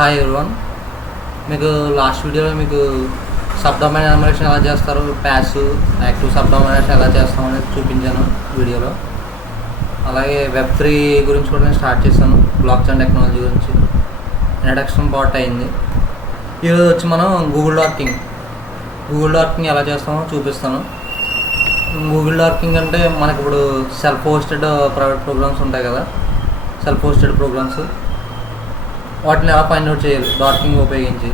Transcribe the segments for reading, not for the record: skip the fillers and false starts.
Hi everyone. మీకు last వీడియోలో మీకు సబ్డొమైన్ ఎనిమరేషన్ ఎలా చేస్తారు, ప్యాసివ్ యాక్టివ్ సబ్డొమైనేషన్ ఎలా చేస్తాం అనేది చూపించాను వీడియోలో. అలాగే వెబ్3 గురించి కూడా నేను స్టార్ట్ చేశాను, బ్లాక్ చైన్ టెక్నాలజీ గురించి ఇంట్రడక్షన్ పార్ట్ అయింది. ఈరోజు వచ్చి మనం గూగుల్ డార్కింగ్ ఎలా చేస్తామో చూపిస్తాను. గూగుల్ డార్కింగ్ అంటే మనకి ఇప్పుడు సెల్ఫ్ హోస్టెడ్ ప్రైవేట్ ప్రోగ్రామ్స్ ఉంటాయి కదా, సెల్ఫ్ హోస్టెడ్ ప్రోగ్రామ్స్, వాటిని ఎలా ఫైండ్ అవుట్ చేయాలి డార్కింగ్ ఉపయోగించి.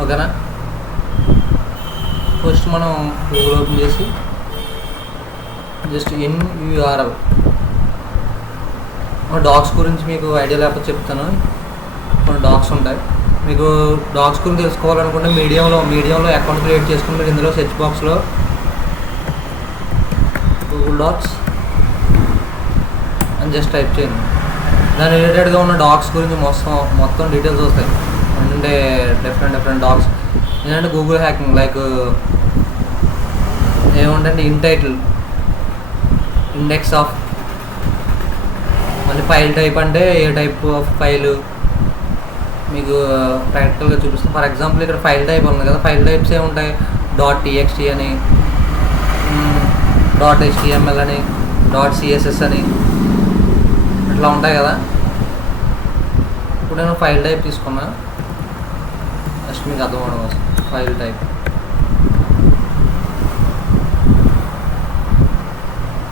ఓకేనా. ఫస్ట్ మనం గూగుల్ ఓపెన్ చేసి జస్ట్ యూఆర్ఎల్. డాగ్స్ గురించి మీకు ఐడియా లేకపోతే చెప్తాను. కొన్ని డాగ్స్ ఉంటాయి, మీకు డాగ్స్ గురించి తెలుసుకోవాలనుకుంటే మీడియంలో అకౌంట్ క్రియేట్ చేసుకుని మీరు ఇందులో సెర్చ్ బాక్స్లో గూగుల్ డాగ్స్ అని జస్ట్ టైప్ చేయండి. దాని రిలేటెడ్గా ఉన్న డాగ్స్ గురించి మొత్తం డీటెయిల్స్ వస్తాయి. అంటే డిఫరెంట్ డాగ్స్. ఏంటంటే గూగుల్ హ్యాకింగ్ లైక్ ఏముందంటే ఇన్టైటిల్, ఇండెక్స్ ఆఫ్, మళ్ళీ ఫైల్ టైప్ అంటే ఏ టైప్ ఆఫ్ ఫైలు మీకు ప్రాక్టికల్గా చూపిస్తాం. ఫర్ ఎగ్జాంపుల్ ఇక్కడ ఫైల్ టైప్ ఉంది కదా, ఫైల్ టైప్స్ ఏముంటాయి, .txt అని, .html అని, .css అని ఇట్లా ఉంటాయి కదా. ఇప్పుడు నేను ఫైల్ టైప్ తీసుకున్నా, జస్ట్ మీకు అర్థం అవడం కోసం. File type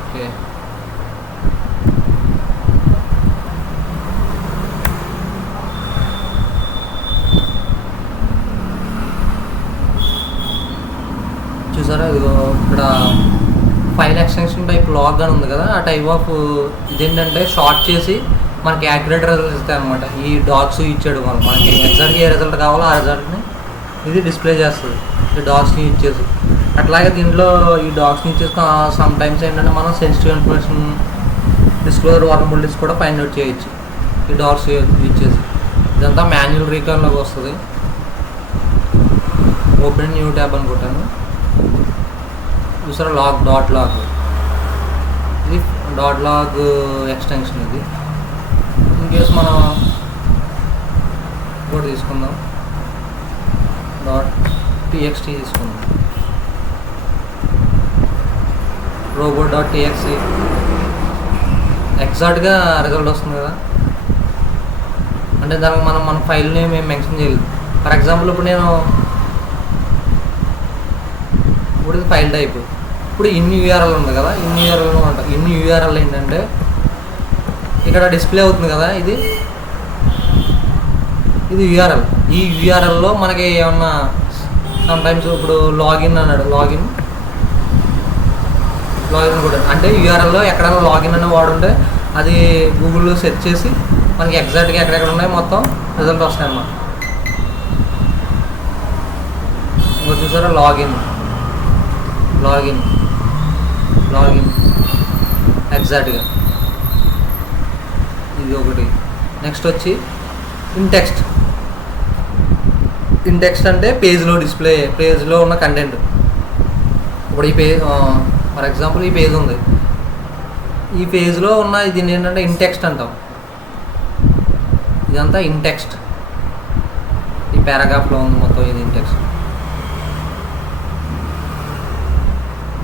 okay. చూసారా, ఇదిగో ఇక్కడ ఫైల్ ఎక్స్టెన్షన్ టైప్ లాగ్ అని ఉంది కదా, ఆ టైప్ ఆఫ్ ఇదేంటంటే షార్ట్ చేసి మనకి యాక్యురేట్ రిజల్ట్ ఇస్తాయి అనమాట. ఈ డాగ్స్ ఇచ్చాడు మనకి ఎగ్జాక్ట్గా ఏ రిజల్ట్ కావాలో ఆ రిజల్ట్ని ఇది డిస్ప్లే చేస్తుంది ఈ డాగ్స్ని ఇచ్చేసి. అట్లాగే దీంట్లో ఈ డాగ్స్ని ఇచ్చేసి సమ్ టైమ్స్ ఏంటంటే మనం సెన్సిటివ్ ఇన్ఫర్మేషన్, డిస్క్లోజర్ వాల్నరబిలిటీస్ కూడా ఫైండ్ అవుట్ చేయొచ్చు ఈ డాగ్స్ ఇచ్చేసి. ఇదంతా మాన్యువల్ రీకాల్లోకి వస్తుంది. ఓపెన్ న్యూ ట్యాబ్ అనుకుంటాను. చూసారా, లాగ్ ఇది .log ఎక్స్టెన్షన్. ఇది ఇన్కేస్ మనం కూడా తీసుకుందాం, .txt తీసుకుందాం, robot.txt ఎగ్జాక్ట్గా రిజల్ట్ వస్తుంది కదా. అంటే దానికి మన ఫైల్ని మేము మెన్షన్ చేయలేదు. ఫర్ ఎగ్జాంపుల్ ఇప్పుడు ఇది ఫైల్ టైప్. ఇప్పుడు ఇన్ని యూఆర్ఎల్ ఉంది కదా, ఇన్ని యూఆర్ఎల్ ఏంటంటే ఇక్కడ డిస్ప్లే అవుతుంది కదా, ఇది యూఆర్ఎల్. ఈ యూఆర్ఎల్లో మనకి ఏమన్నా సమ్ టైమ్స్ ఇప్పుడు లాగిన్ అన్నాడు, లాగిన్ కూడా అంటే యూఆర్ఎల్లో ఎక్కడైనా లాగిన్ అనే వాడు ఉంటే అది గూగుల్లో సెర్చ్ చేసి మనకి ఎగ్జాక్ట్గా ఎక్కడెక్కడ ఉన్నాయో మొత్తం రిజల్ట్ వస్తాయి అన్నమాట. ఇంకా చూసారా, లాగిన్ ఎగ్జాక్ట్గా ఇది ఒకటి. నెక్స్ట్ వచ్చి ఇంటెక్స్ట్ అంటే పేజ్లో ఉన్న కంటెంట్. ఇప్పుడు ఈ పేజ్ ఫర్ ఎగ్జాంపుల్ ఈ పేజ్ ఉంది, ఈ పేజ్లో ఉన్న దీన్ని ఏంటంటే ఇంటెక్స్ట్ అంటాం. ఇదంతా ఇంటెక్స్ట్, ఈ పారాగ్రాఫ్లో ఉంది మొత్తం ఇది ఇంటెక్స్ట్.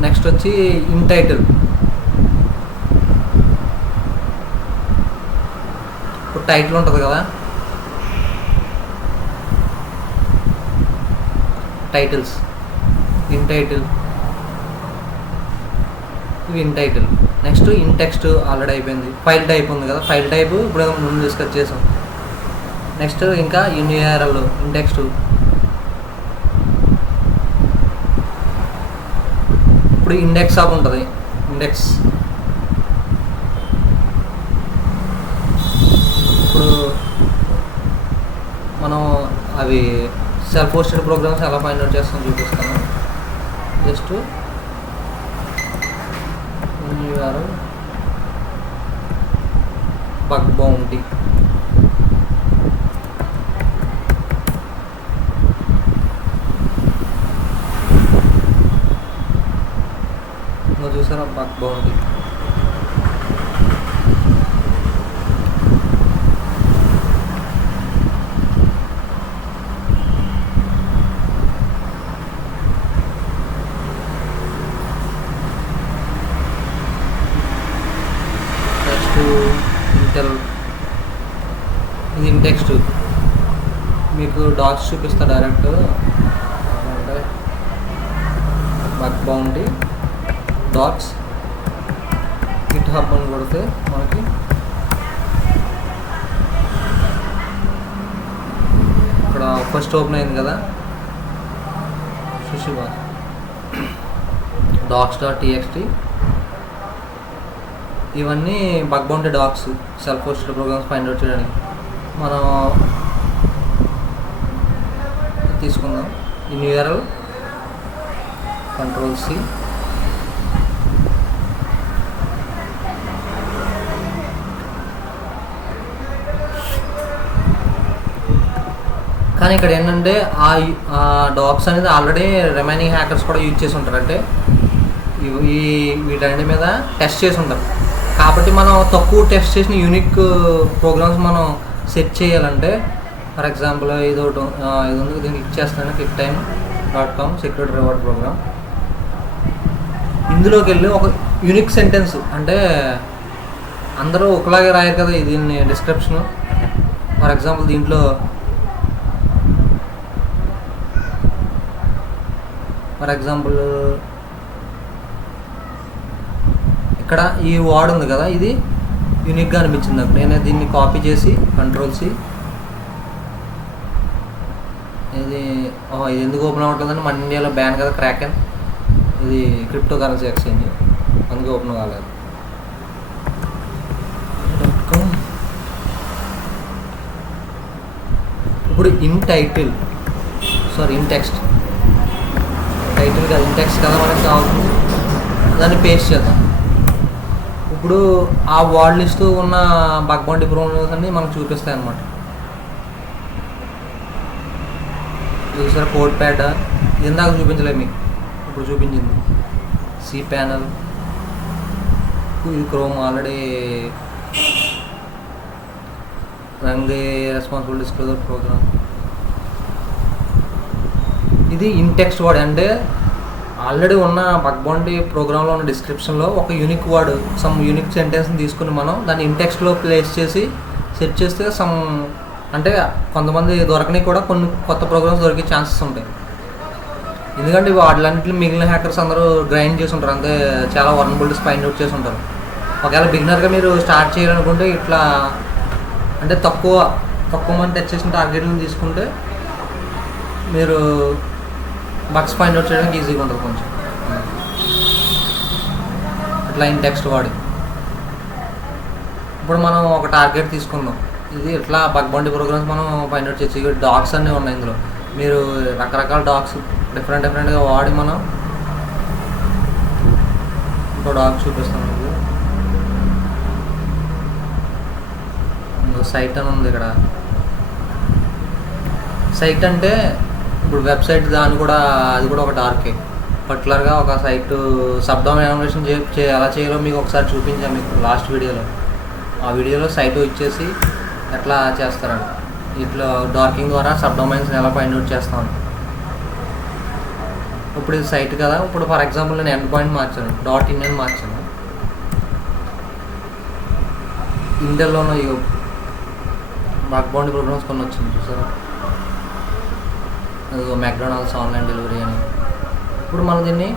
నెక్స్ట్ వచ్చి ఇన్టైటిల్. ఇప్పుడు టైటిల్ ఉంటుంది కదా, టైటిల్స్, ఇన్టైటిల్, ఇవి ఇన్టైటిల్. నెక్స్ట్ ఇంటెక్స్ట్ ఆల్రెడీ అయిపోయింది. ఫైల్ టైప్ ఉంది కదా, ఫైల్ టైప్ ఇప్పుడు ముందు డిస్కస్ చేసాం. నెక్స్ట్ ఇంకా యూఆర్ఎల్, ఇంటెక్స్ట్. ఇప్పుడు ఇండెక్స్ ఆఫ్ ఉంటుంది, ఇండెక్స్. ఇప్పుడు మనం అవి సెల్ఫ్ హోస్టెడ్ ప్రోగ్రామ్స్ ఎలా ఫైండ్ అవుట్ చేస్తామో చూపిస్తాను. జస్ట్ యూఆర్ఎల్ బగ్ బౌంటీ, చూసారా, బగ్ బౌంటీ. ఇది ఇన్ టెక్స్ట్. మీకు డాక్స్ చూపిస్తా డైరెక్ట్. అంటే bug bounty docs GitHub అని కొడితే మనకి ఇక్కడ ఫస్ట్ ఓపెన్ అయింది కదా సుషిబా docs.txt. ఇవన్నీ bug bounty docs self hosted programs find out చేయడానికి. మనం తీసుకుందాం ఈ URL Ctrl+C. కానీ ఇక్కడ ఏంటంటే ఆ డాక్స్ అనేది ఆల్రెడీ రిమైనింగ్ హ్యాకర్స్ కూడా యూజ్ చేసి ఉంటారు. అంటే వీటన్నిటి మీద టెస్ట్ చేసి ఉంటారు. కాబట్టి మనం తక్కువ టెస్ట్ చేసిన యూనిక్ ప్రోగ్రామ్స్ మనం సెట్ చేయాలంటే ఫర్ ఎగ్జాంపుల్ ఇది ఉంది, దీన్ని క్లిక్ చేస్తాను. quicktime.com security reward programme. ఇందులోకి వెళ్ళి ఒక యూనిక్ సెంటెన్స్, అంటే అందరూ ఒకలాగే రాయరు కదా దీన్ని డిస్క్రిప్షను. ఫర్ ఎగ్జాంపుల్ దీంట్లో ఇక్కడ ఈ వర్డ్ ఉంది కదా, ఇది యూనిక్గా అనిపించింది నాకు. నేను దీన్ని కాపీ చేసి Ctrl+C. ఇది ఎందుకు ఓపెన్ అవ్వట్లేదని మన ఇండియాలో బ్యాన్ కదా క్రాకెన్. ఇది క్రిప్టో కరెన్సీ ఎక్స్చేంజ్, అందుకే ఓపెన్ కాలేదు. ఇప్పుడు ఇన్ టెక్స్ట్ టైటిల్ కదా, ఇన్ టెక్స్ట్ కదా మనకి కావాల్సింది. దాన్ని పేస్ట్ చేద్దాం. ఇప్పుడు ఆ వర్డ్ లిస్ట్ ఉన్న బగ్ బౌంటీ ప్రోగ్రామ్స్ అన్ని మనకు చూపిస్తాయి అన్నమాట. చూసారా కోడ్ ప్యాడ్, ఇందాక చూపించలేదు మీకు, ఇప్పుడు చూపించింది. cPanel, ఇది Chrome already run the responsible disclosure program. ఇది ఇన్ టెక్స్ట్ వర్డ్, అంటే ఆల్రెడీ ఉన్న బగ్ బౌంటీ ప్రోగ్రాంలో ఉన్న డిస్క్రిప్షన్లో ఒక యూనిక్ వర్డ్, సమ్ యూనిక్ సెంటెన్స్ని తీసుకుని మనం దాన్ని ఇన్ టెక్స్ట్లో ప్లేస్ చేసి సెట్ చేస్తే అంటే కొంతమంది దొరకని కూడా కొన్ని కొత్త ప్రోగ్రామ్స్ దొరికే ఛాన్సెస్ ఉంటాయి. ఎందుకంటే వాటిలన్నింటినీ మిగిలిన హ్యాకర్స్ అందరూ గ్రైండ్ చేసి ఉంటారు, అంతే చాలా వల్నరబిలిటీస్ ఫైండ్ అవుట్ చేసి ఉంటారు. ఒకవేళ బిగినర్గా మీరు స్టార్ట్ చేయాలనుకుంటే ఇట్లా అంటే తక్కువ మంది టచ్ చేసిన టార్గెట్లను తీసుకుంటే మీరు బగ్స్ ఫైండ్ అవుట్ చేయడానికి ఈజీగా ఉంటుంది కొంచెం. ఇట్లా ఇన్ టెక్స్ట్ వాడి ఇప్పుడు మనం ఒక టార్గెట్ తీసుకుందాం. ఇది ఇట్లా బగ్ బౌంటీ ప్రోగ్రామ్స్ మనం ఫైండ్ అవుట్ చేసి డాగ్స్ అన్నీ ఉన్నాయి ఇందులో. మీరు రకరకాల డాగ్స్ డిఫరెంట్గా వాడి మనం ఇంకో డాగ్ చూపిస్తాం. మీకు సైట్ అని ఉంది ఇక్కడ. సైట్ అంటే ఇప్పుడు వెబ్సైట్, అది కూడా ఒక డార్కే. పర్టికులర్గా ఒక సైట్ సబ్ డొమైన్ యానిమేషన్ ఎలా చేయాలో మీకు ఒకసారి చూపించాను మీకు లాస్ట్ వీడియోలో. ఆ వీడియోలో సైట్ ఇచ్చేసి ఎట్లా చేస్తారండి, ఇట్లా డార్కింగ్ ద్వారా సబ్ డొమైన్స్ని ఎలా ఫైండ్ అవుట్ చేస్తామని. ఇప్పుడు ఇది సైట్ కదా, ఇప్పుడు ఫర్ ఎగ్జాంపుల్ నేను ఎండ్ పాయింట్ మార్చాను, .in అని మార్చాను. ఇండియాలోనూ బగ్ బౌంటీ ప్రోగ్రామ్స్ కొన్ని వచ్చింది చూసారా, అది మెక్డొనాల్డ్స్ ఆన్లైన్ డెలివరీ అని. ఇప్పుడు మనం దీన్ని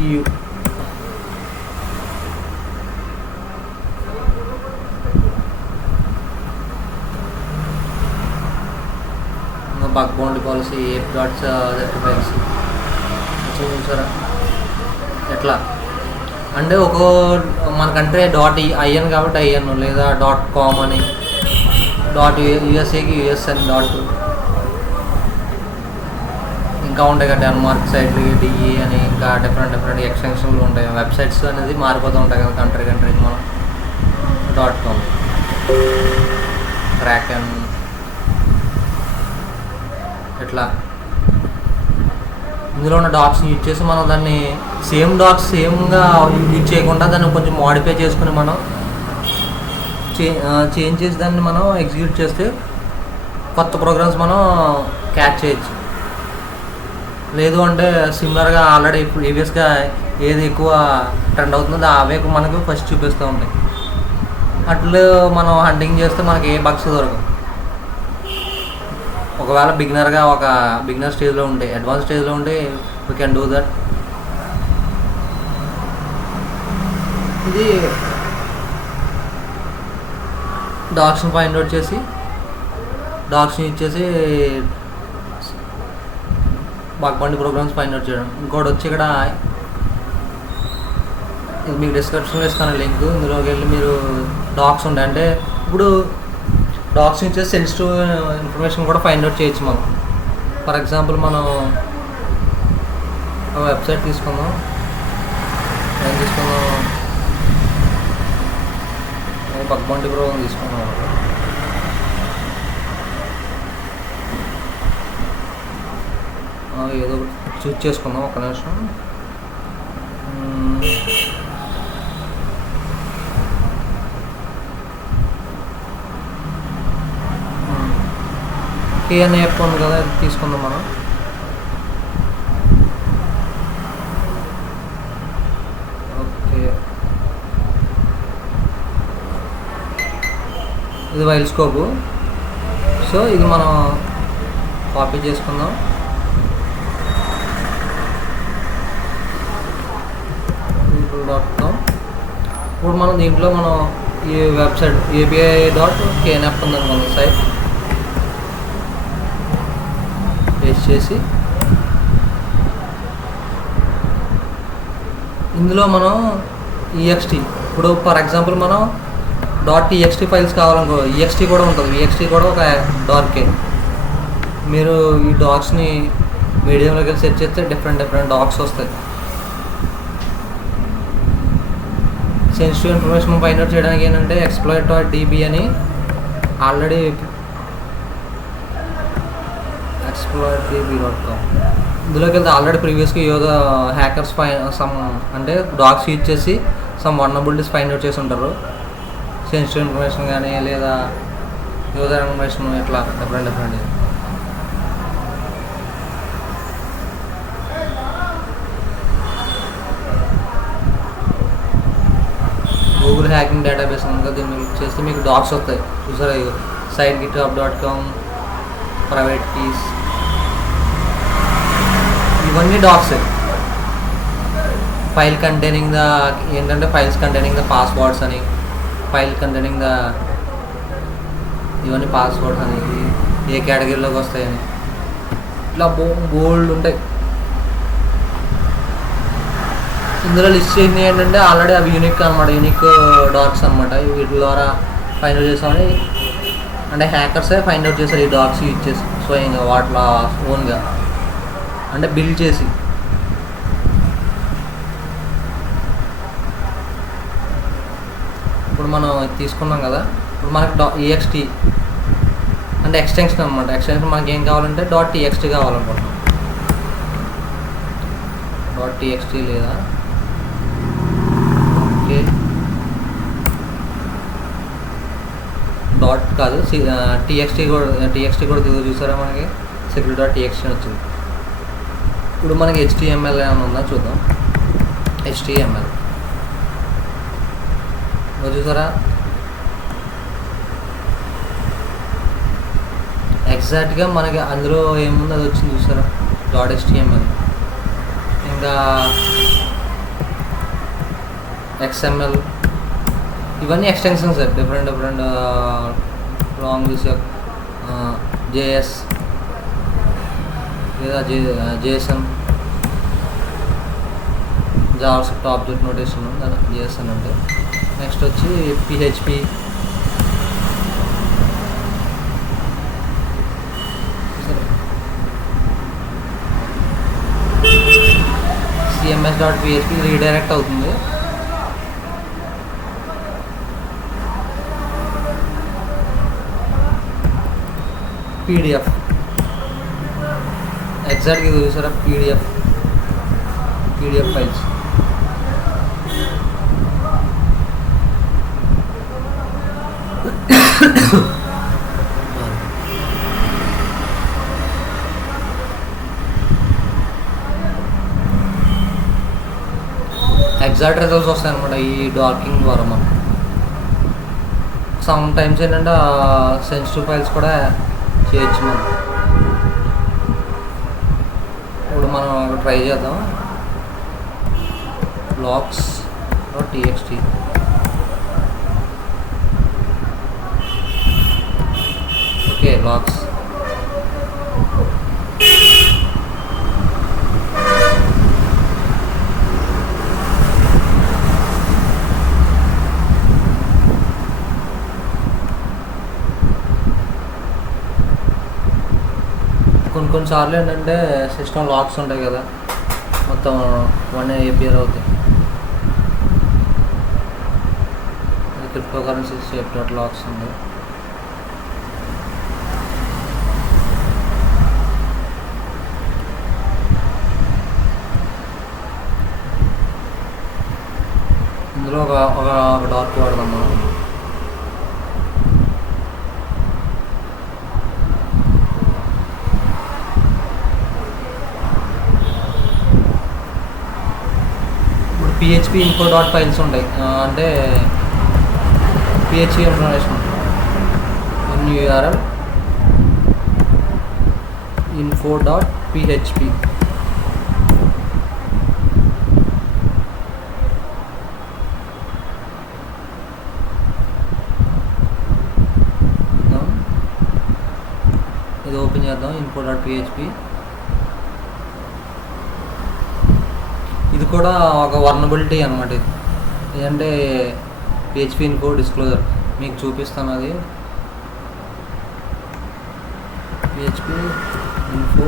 ఈ బగ్ బౌంటీ పాలసీ app.35 చూసారా ఎట్లా అంటే మనకంటే .in కాబట్టి IN లేదా .com అని, .USAకి US అని ఇంకా ఉంటాయి కదా, డెన్మార్క్ సైట్లు DE అని, ఇంకా డిఫరెంట్ ఎక్స్టెన్షన్లు ఉంటాయి. వెబ్సైట్స్ అనేది మారిపోతూ ఉంటాయి కదా కంట్రీకి మనం .com, క్రాకెన్ ఇట్లా ఇందులో ఉన్న డాక్స్ని యూజ్ చేసి మనం దాన్ని సేమ్గా యూజ్ చేయకుండా దాన్ని కొంచెం మోడిఫై చేసుకుని మనం చేంజ్ చేసి దాన్ని మనం ఎగ్జిక్యూట్ చేస్తే కొత్త ప్రోగ్రామ్స్ మనం క్యాచ్ చేయొచ్చు. లేదు అంటే సిమిలర్గా ఆల్రెడీ ప్రీవియస్గా ఏది ఎక్కువ ట్రెండ్ అవుతుందో అవే మనకు ఫస్ట్ చూపిస్తూ ఉంటాయి. అట్లు మనం హంటింగ్ చేస్తే మనకి ఏ బగ్స్ దొరకవు. ఒకవేళ బిగినర్ స్టేజ్లో ఉంటే, అడ్వాన్స్ స్టేజ్లో ఉంటే వీ కెన్ డూ దట్. ఇది డాగ్స్ని ఫైండ్ అవుట్ చేసి డాగ్స్ని ఇచ్చేసి బగ్ బండి ప్రోగ్రామ్స్ ఫైండ్ అవుట్ చేయడం. ఇంకోటి వచ్చి ఇక్కడ ఇది మీకు డిస్క్రిప్షన్లో ఇస్తాను లింక్. ఇందులోకి వెళ్ళి మీరు డాగ్స్ ఉంటాయి అంటే ఇప్పుడు డాగ్స్ ఇచ్చేసి సెన్సిటివ్ ఇన్ఫర్మేషన్ కూడా ఫైండ్ అవుట్ చేయొచ్చు మనం. ఫర్ ఎగ్జాంపుల్ మనం వెబ్సైట్ తీసుకుందాం. బగ్ బండి ప్రోగ్రామ్ తీసుకున్నాం. ఏదో చూస్ చేసుకుందాం. ఒక నిమిషం. కేఎన్ యాప్ ఉంది కదా, ఇది తీసుకుందాం మనం. ఓకే, ఇది వైల్డ్ స్కోప్. సో ఇది మనం కాపీ చేసుకుందాం. ఇప్పుడు మనం దీంట్లో ఈ వెబ్సైట్ API.knap ఉందనుకోండి సైట్ పేస్ట్ చేసి ఇందులో మనం EXT, ఇప్పుడు ఫర్ ఎగ్జాంపుల్ మనం .txt ఫైల్స్ కావాలనుకో, EXT కూడా ఉంటుంది. EXT కూడా ఒక డార్కే. మీరు ఈ డాగ్స్ని మీడియంలోకి వెళ్ళి సెర్చ్ చేస్తే డిఫరెంట్ డాగ్స్ వస్తాయి. సెన్సిటివ్ ఇన్ఫర్మేషన్ ఫైండ్ అవుట్ చేయడానికి ఏంటంటే exploit.db అని ఆల్రెడీ exploit.db.com ఇందులోకి వెళ్తే ఆల్రెడీ ప్రీవియస్గా ఏదో హ్యాకర్స్ అంటే డాగ్స్ యూజ్ చేసి సమ్ వల్నరబిలిటీస్ ఫైండ్ అవుట్ చేసి ఉంటారు. సెన్సిటివ్ ఇన్ఫర్మేషన్ కానీ లేదా యూజర్ ఇన్ఫర్మేషన్ ఇట్లా డిఫరెంట్. గూగుల్ హ్యాకింగ్ డేటాబేస్ ఉంది, దీన్ని క్లిక్ చేస్తే మీకు డాగ్స్ వస్తాయి. చూసారా, సైట్ github.com, ప్రైవేట్ కీస్, ఇవన్నీ డాగ్సే. File containing files containing the passwords అని, ఫైల్ కంటైనింగ్ ద ఇవన్నీ పాస్వర్డ్స్ అని, ఏ కేటగిరీలోకి వస్తాయని ఇట్లా బోల్డ్ ఉంటాయి. ఇందులో లిస్ట్ చేసింది ఏంటంటే ఆల్రెడీ అవి యూనిక్ అనమాట, యూనిక్ డాగ్స్ అనమాట. వీటి ద్వారా ఫైండ్ అవుట్ చేస్తామని అంటే హ్యాకర్సే ఫైండ్ అవుట్ చేస్తారు ఈ డాగ్స్ యూజ్ చేసి స్వయంగా వాటిలో ఓన్గా అంటే బిల్డ్ చేసి. ఇప్పుడు మనం తీసుకున్నాం కదా, ఇప్పుడు మనకి EXT అంటే ఎక్స్టెన్షన్ అనమాట. ఎక్స్టెన్షన్ మనకి ఏం కావాలంటే .txt కావాలనుకుంటున్నాం. .txt లేదా ఓకే డాట్ కాదు TXT కూడా చూసారా, మనకి security.txt వచ్చింది. ఇప్పుడు మనకి HTML ఏమైనా ఉందా చూద్దాం. HTML చూసారా, ఎగ్జాక్ట్గా మనకి అందులో ఏముంది అది వచ్చింది చూసారా, .html. ఇంకా XML ఇవన్నీ ఎక్స్టెన్షన్స్ డిఫరెంట్ లాంగ్వేజ్, JS లేదా JSON, JavaScript object notation JSON అంటే. నెక్స్ట్ వచ్చి PHP, CMS.php రీడైరెక్ట్ అవుతుంది. PDF ఎగ్జాక్ట్గా చూసారా, PDF ఫైల్స్. ఎగ్జాక్ట్ రిజల్ట్స్ వస్తాయి అనమాట ఈ డాకింగ్ ద్వారా. మనం సమ్ టైమ్స్ ఏంటంటే సెన్సిటివ్ ఫైల్స్ కూడా చేయొచ్చు మనం. ఇప్పుడు మనం ట్రై చేద్దాం. logs.txt okay logs. కొన్నిసార్లు ఏంటంటే సిస్టమ్ లాక్స్ ఉంటాయి కదా, మొత్తం 1 API అవుతాయి. క్రిప్టో కరెన్సీ షేప్ లాక్స్ ఉంది. ఇందులో ఒక డాట్ వాడదాం మనం. PHP info డాట్ ఫైల్స్ ఉంటాయి, అంటే PHP ఇన్ఫర్మేషన్ URL info.php. ఇది ఓపెన్ చేద్దాం. info.php ఇది కూడా ఒక వర్నబిలిటీ అనమాట. ఏంటంటే PHP info డిస్క్లోజర్ మీకు చూపిస్తాను. అది PHP info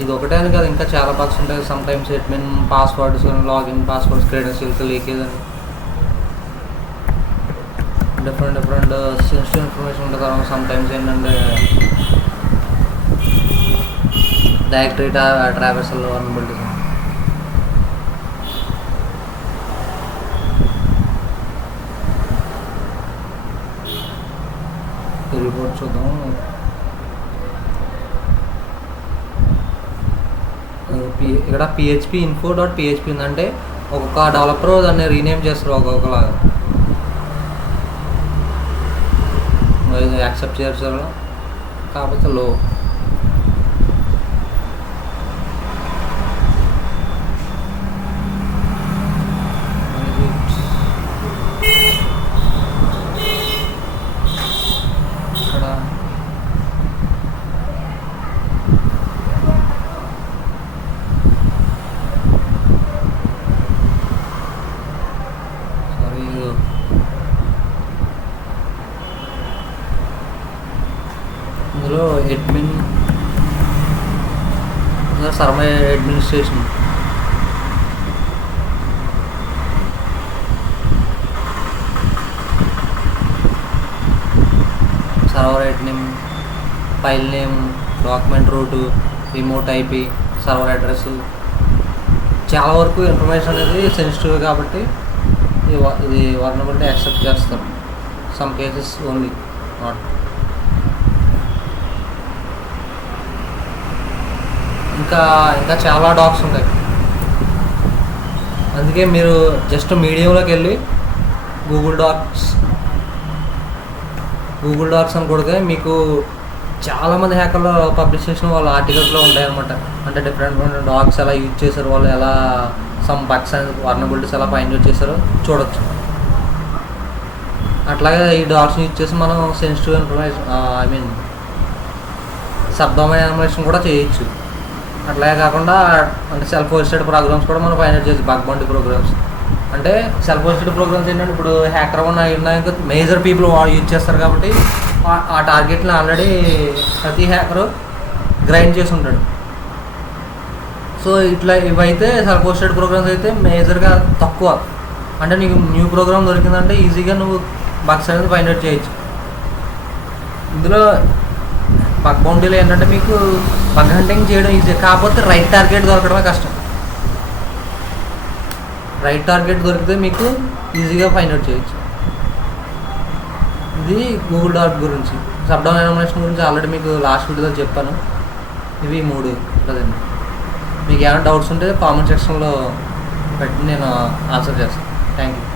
ఇది ఒకటే అని కాదు, ఇంకా చాలా బాక్స్ ఉంటాయి. Some times admin passwords, login passwords, credentials leakage అని డిఫరెంట్ సెన్సిటివ్ ఇన్ఫర్మేషన్ ఉంటుంది. సమ్ టైమ్స్ ఏంటంటే డైరెక్టరీ ట్రావర్సల్ వర్నబిలిటీస్. రిపోర్ట్ చూద్దాం. ఇక్కడ PHP info.php ఉందంటే ఒక్కొక్క డెవలపర్ దాన్ని రీనేమ్ చేస్తారు ఒక్కొక్కలాగా. ఇది యాక్సెప్ట్ చేస్తారు కాకపోతే లో. ఇందులో server administration, server name, file name, document root, remote IP, server address. చాలా వరకు ఇన్ఫర్మేషన్ అనేది సెన్సిటివ్ కాబట్టి ఇది వర్నబిలిటీ యాక్సెప్ట్ చేస్తారు. Some cases only not. ఇంకా చాలా డాక్స్ ఉంటాయి. అందుకే మీరు జస్ట్ మీడియంలోకి వెళ్ళి గూగుల్ డాక్స్ అని కొడితే మీకు చాలామంది హ్యాకర్లు పబ్లిష్ చేసిన వాళ్ళ ఆర్టికల్స్లో ఉంటాయి అనమాట. అంటే డిఫరెంట్ డాక్స్ ఎలా యూజ్ చేశారు, వాళ్ళు ఎలా సమ్ బగ్స్ అనేది వర్నబిలిటీస్ ఎలా ఫైండ్ అవుట్ చేశారో చూడొచ్చు. అట్లాగే ఈ డాక్స్ని యూజ్ చేసి మనం సెన్సిటివ్ ఇన్ఫర్మేషన్ సబ్డొమైన్ ఇన్ఫర్మేషన్ కూడా చేయొచ్చు. అట్లాగే కాకుండా అంటే సెల్ఫ్ హోస్టెడ్ ప్రోగ్రామ్స్ కూడా మనం ఫైండ్ అవుట్ చేయొచ్చు. బగ్ బౌంటీ ప్రోగ్రామ్స్ అంటే సెల్ఫ్ హోస్టెడ్ ప్రోగ్రామ్స్ ఏంటంటే ఇప్పుడు హ్యాకర్ ఇంకా మేజర్ పీపుల్ యూజ్ చేస్తారు కాబట్టి ఆ టార్గెట్ని ఆల్రెడీ ప్రతి హ్యాకరు గ్రైండ్ చేసి ఉంటాడు. సో ఇట్లా ఇవైతే సెల్ఫ్ హోస్టెడ్ ప్రోగ్రామ్స్ అయితే మేజర్గా తక్కువ. అంటే నీకు న్యూ ప్రోగ్రామ్ దొరికిందంటే ఈజీగా నువ్వు బగ్స్ అనేది ఫైండ్ అవుట్ చేయొచ్చు. ఇందులో బగ్ బౌంటీలో ఏంటంటే మీకు బగ్ హంటింగ్ చేయడం ఈజీ, కాకపోతే రైట్ టార్గెట్ దొరకడమే కష్టం. రైట్ టార్గెట్ దొరికితే మీకు ఈజీగా ఫైండ్ అవుట్ చేయొచ్చు. ఇది గూగుల్ డాక్ గురించి. సబ్డౌన్ ఇన్ఫర్మేషన్ గురించి ఆల్రెడీ మీకు లాస్ట్ వీడియోలో చెప్పాను. ఇవి 3 కదండి. మీకు ఏమైనా డౌట్స్ ఉంటే కామెంట్ సెక్షన్లో పెట్టి నేను ఆన్సర్ చేస్తాను. Thank you.